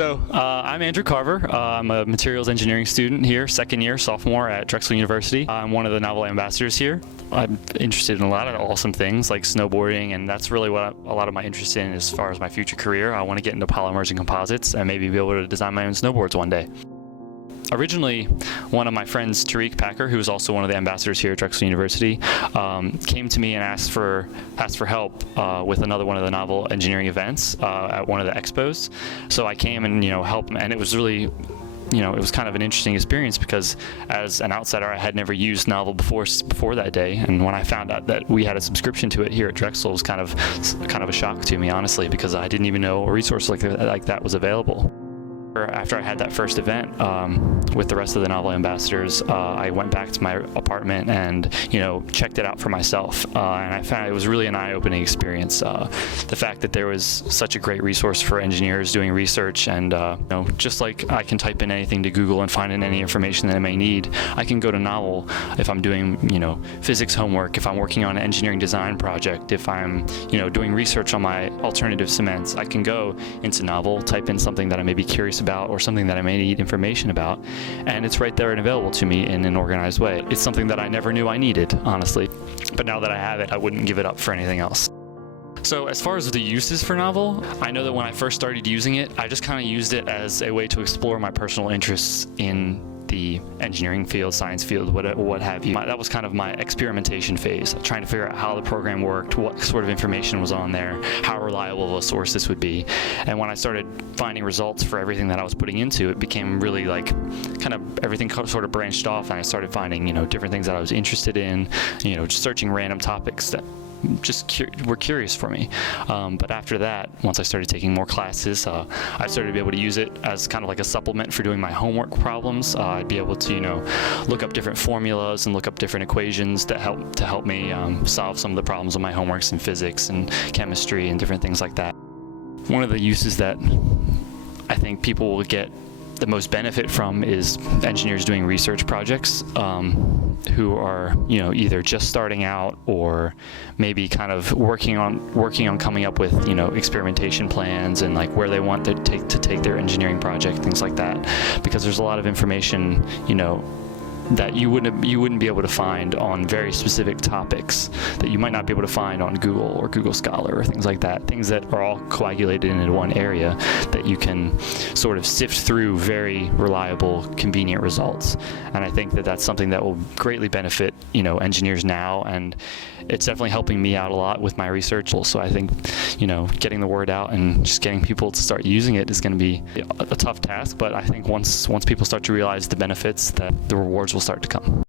I'm Andrew Carver. I'm a materials engineering student here, second year, sophomore at Drexel University. I'm one of the Knovel ambassadors here. I'm interested in a lot of awesome things like snowboarding, and that's really what a lot of my interest in as far as my future career. I want to get into polymers and composites and maybe be able to design my own snowboards one day. Originally, one of my friends, Tariq Packer, who is also one of the ambassadors here at Drexel University, came to me and asked for help with another one of the Knovel engineering events at one of the expos. So I came and helped him, and it was really, it was kind of an interesting experience because as an outsider, I had never used Knovel before that day, and when I found out that we had a subscription to it here at Drexel, it was kind of a shock to me, honestly, because I didn't even know a resource like that was available. After I had that first event with the rest of the Knovel ambassadors, I went back to my apartment and checked it out for myself, and I found it was really an eye-opening experience. The fact that there was such a great resource for engineers doing research, and just like I can type in anything to Google and find in any information that I may need, I can go to Knovel if I'm doing physics homework, if I'm working on an engineering design project, if I'm doing research on my alternative cements. I can go into Knovel, type in something that I may be curious about or something that I may need information about, and it's right there and available to me in an organized way. It's something that I never knew I needed, honestly, but now that I have it, I wouldn't give it up for anything else. So as far as the uses for Knovel, I know that when I first started using it, I just kind of used it as a way to explore my personal interests in the engineering field, science field, what have you. That was kind of my experimentation phase, trying to figure out how the program worked, what sort of information was on there, how reliable of a source this would be. And when I started finding results for everything that I was putting into it, became really kind of everything sort of branched off, and I started finding different things that I was interested in, just searching random topics that were curious for me. But after that, once I started taking more classes, I started to be able to use it as kind of like a supplement for doing my homework problems. I'd be able to look up different formulas and look up different equations that help me solve some of the problems of my homeworks in physics and chemistry and different things like that. One of the uses that I think people will get the most benefit from is engineers doing research projects who are either just starting out or maybe kind of working on coming up with experimentation plans and like where they want to take their engineering project, things like that, because there's a lot of information that you wouldn't be able to find on very specific topics that you might not be able to find on Google or Google Scholar or things like that. Things that are all coagulated into one area that you can sort of sift through very reliable, convenient results. And I think that that's something that will greatly benefit engineers now, and it's definitely helping me out a lot with my research. So I think getting the word out and just getting people to start using it is going to be a tough task, but I think once people start to realize the benefits, that the rewards will start to come.